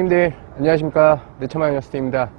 네, 형님들 안녕하십니까. 내처마영 여스트입니다.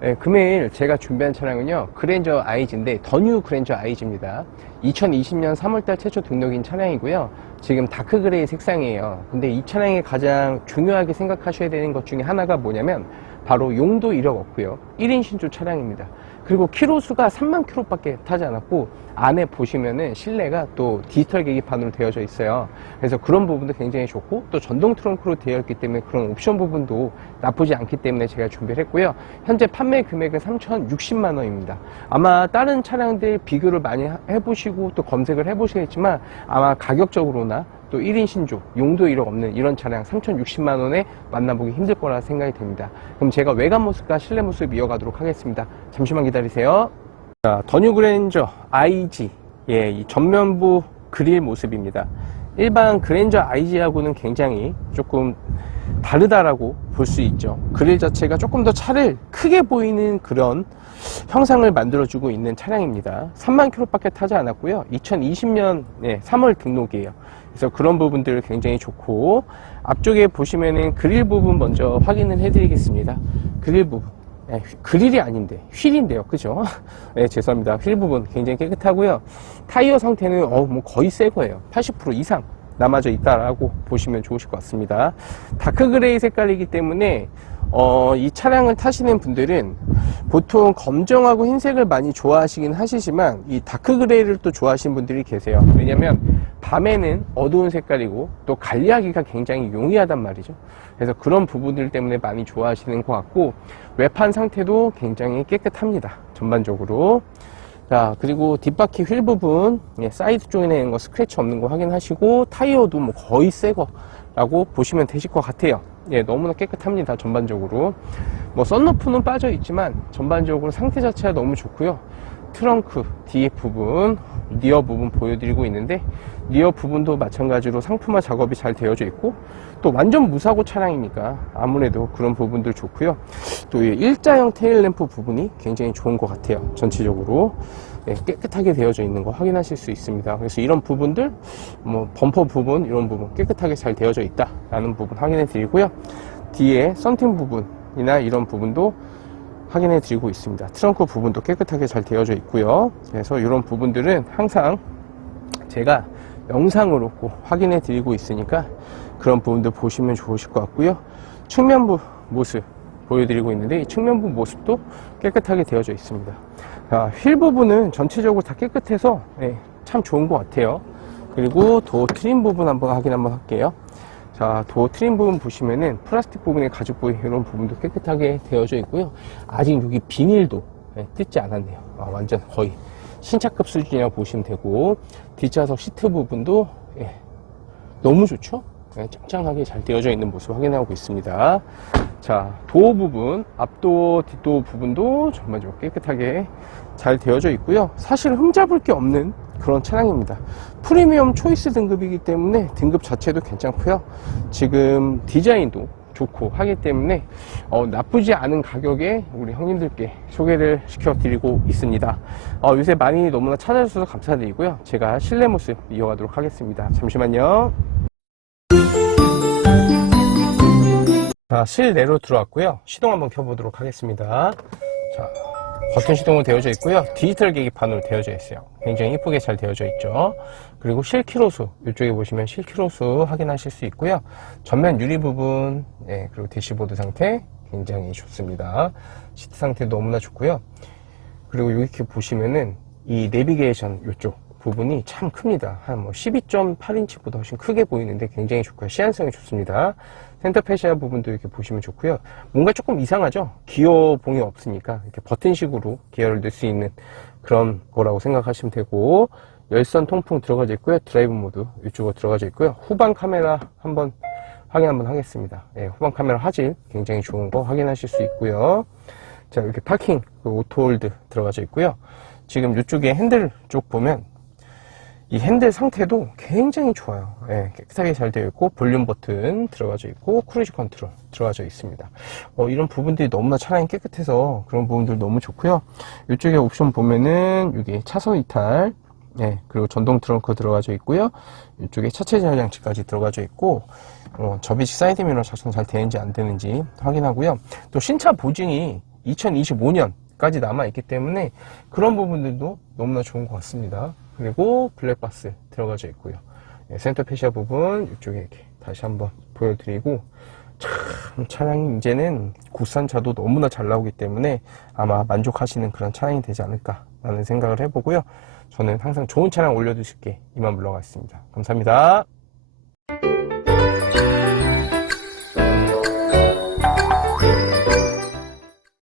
네, 금일 제가 준비한 차량은요. 그랜저 아이즈인데 더뉴 그랜저 아이즈입니다. 2020년 3월달 최초 등록인 차량이고요. 지금 다크 그레이 색상이에요. 근데 이 차량의 가장 중요하게 생각하셔야 되는 것 중에 하나가 뭐냐면 바로 용도 이력 없고요. 1인 신조 차량입니다. 그리고 키로 수가 3만 킬로밖에 타지 않았고 안에 보시면은 실내가 또 디지털 계기판으로 되어져 있어요. 그래서 그런 부분도 굉장히 좋고 또 전동 트렁크로 되어 있기 때문에 그런 옵션 부분도 나쁘지 않기 때문에 제가 준비를 했고요. 현재 판매 금액은 3,060만 원입니다. 아마 다른 차량들 비교를 많이 해보시고 또 검색을 해보시겠지만 아마 가격적으로나 또 1인 신조, 용도 1억 없는 이런 차량 3,060만 원에 만나보기 힘들 거라 생각이 됩니다. 그럼 제가 외관 모습과 실내 모습 이어가도록 하겠습니다. 잠시만 기다리세요. 자, 더뉴 그랜저 IG 예, 이 전면부 그릴 모습입니다. 일반 그랜저 IG하고는 굉장히 조금 다르다라고 볼 수 있죠. 그릴 자체가 조금 더 차를 크게 보이는 그런 형상을 만들어주고 있는 차량입니다. 3만 킬로밖에 타지 않았고요. 2020년 3월 등록이에요. 그래서 그런 부분들 굉장히 좋고 앞쪽에 보시면은 그릴 부분 먼저 확인을 해드리겠습니다. 그릴 부분. 네, 그릴이 아닌데 휠인데요. 그죠? 네 죄송합니다. 휠 부분 굉장히 깨끗하고요. 타이어 상태는 어, 뭐 거의 새 거예요. 80% 이상 남아져 있다라고 보시면 좋으실 것 같습니다. 다크 그레이 색깔이기 때문에 어, 이 차량을 타시는 분들은 보통 검정하고 흰색을 많이 좋아하시긴 하시지만 이 다크 그레이를 또 좋아하시는 분들이 계세요. 왜냐면 밤에는 어두운 색깔이고 또 관리하기가 굉장히 용이하단 말이죠. 그래서 그런 부분들 때문에 많이 좋아하시는 것 같고 외판 상태도 굉장히 깨끗합니다. 전반적으로 자 그리고 뒷바퀴 휠 부분 예, 사이드 쪽에 있는 거 스크래치 없는 거 확인하시고 타이어도 뭐 거의 새거 라고 보시면 되실 것 같아요. 예 너무나 깨끗합니다 전반적으로. 뭐 썬루프는 빠져 있지만 전반적으로 상태 자체가 너무 좋고요 트렁크 뒤에 부분 리어 부분 보여드리고 있는데 리어 부분도 마찬가지로 상품화 작업이 잘 되어져 있고 또 완전 무사고 차량이니까 아무래도 그런 부분들 좋고요. 또이 일자형 테일램프 부분이 굉장히 좋은 것 같아요. 전체적으로. 네, 깨끗하게 되어져 있는 거 확인하실 수 있습니다. 그래서 이런 부분들 뭐 범퍼 부분 이런 부분 깨끗하게 잘 되어져 있다 라는 부분 확인해 드리고요. 뒤에 썬팅 부분이나 이런 부분도 확인해 드리고 있습니다. 트렁크 부분도 깨끗하게 잘 되어져 있고요. 그래서 이런 부분들은 항상 제가 영상으로 꼭 확인해 드리고 있으니까 그런 부분들 보시면 좋으실 것 같고요. 측면부 모습 보여드리고 있는데 이 측면부 모습도 깨끗하게 되어져 있습니다. 자, 휠 부분은 전체적으로 다 깨끗해서 예, 참 좋은 것 같아요. 그리고 도어 트림 부분 한번 확인 한번 할게요 자, 도어 트림 부분 보시면은 플라스틱 부분의 가죽 부위 이런 부분도 깨끗하게 되어져 있고요. 아직 여기 비닐도 네, 뜯지 않았네요. 아, 완전 거의 신차급 수준이라고 보시면 되고 뒷좌석 시트 부분도 예, 너무 좋죠? 네, 짱짱하게 잘 되어져 있는 모습 확인하고 있습니다. 자, 도어 부분, 앞도어, 뒷도어 부분도 전반적으로 깨끗하게 잘 되어져 있고요. 사실 흠잡을 게 없는 그런 차량입니다. 프리미엄 초이스 등급이기 때문에 등급 자체도 괜찮고요. 지금 디자인도 좋고 하기 때문에 어, 나쁘지 않은 가격에 우리 형님들께 소개를 시켜드리고 있습니다. 어, 요새 많이 너무나 찾아주셔서 감사드리고요. 제가 실내 모습 이어가도록 하겠습니다. 잠시만요. 자, 실내로 들어왔고요. 시동 한번 켜보도록 하겠습니다. 자, 버튼 시동은 되어져 있고요. 디지털 계기판으로 되어져 있어요. 굉장히 이쁘게 잘 되어져 있죠. 그리고 실키로수 이쪽에 보시면 실키로수 확인하실 수 있고요. 전면 유리 부분, 네, 그리고 대시보드 상태 굉장히 좋습니다. 시트 상태 너무나 좋고요. 그리고 이렇게 보시면은 이 내비게이션 이쪽 부분이 참 큽니다. 한 뭐 12.8인치보다 훨씬 크게 보이는데 굉장히 좋고요. 시안성이 좋습니다. 센터 페시아 부분도 이렇게 보시면 좋고요. 뭔가 조금 이상하죠? 기어봉이 없으니까 이렇게 버튼식으로 기어를 넣을 수 있는 그런 거라고 생각하시면 되고 열선 통풍 들어가져 있고요. 드라이브 모드 이쪽으로 들어가져 있고요. 후방 카메라 한번 확인 한번 하겠습니다. 예, 후방 카메라 화질 굉장히 좋은 거 확인하실 수 있고요. 자 이렇게 파킹 그 오토홀드 들어가져 있고요. 지금 이쪽에 핸들 쪽 보면 이 핸들 상태도 굉장히 좋아요. 예, 깨끗하게 잘 되어 있고 볼륨 버튼 들어가져 있고 크루즈 컨트롤 들어가져 있습니다. 어, 이런 부분들이 너무나 차량이 깨끗해서 그런 부분들 너무 좋고요. 이쪽에 옵션 보면은 여기 차선 이탈 네, 그리고 전동 트렁크 들어가져 있고요. 이쪽에 차체 저장치까지 들어가져 있고, 어, 접이식 사이드 미러 작동 잘 되는지 안 되는지 확인하고요. 또 신차 보증이 2025년 까지 남아 있기 때문에 그런 부분들도 너무나 좋은 것 같습니다. 그리고 블랙박스 들어가져 있고요. 네, 센터 페시아 부분 이쪽에 이렇게 다시 한번 보여드리고, 참 차량이 이제는 국산차도 너무나 잘 나오기 때문에 아마 만족하시는 그런 차량이 되지 않을까라는 생각을 해보고요. 저는 항상 좋은 차량 올려두실게 이만 물러가겠습니다. 감사합니다.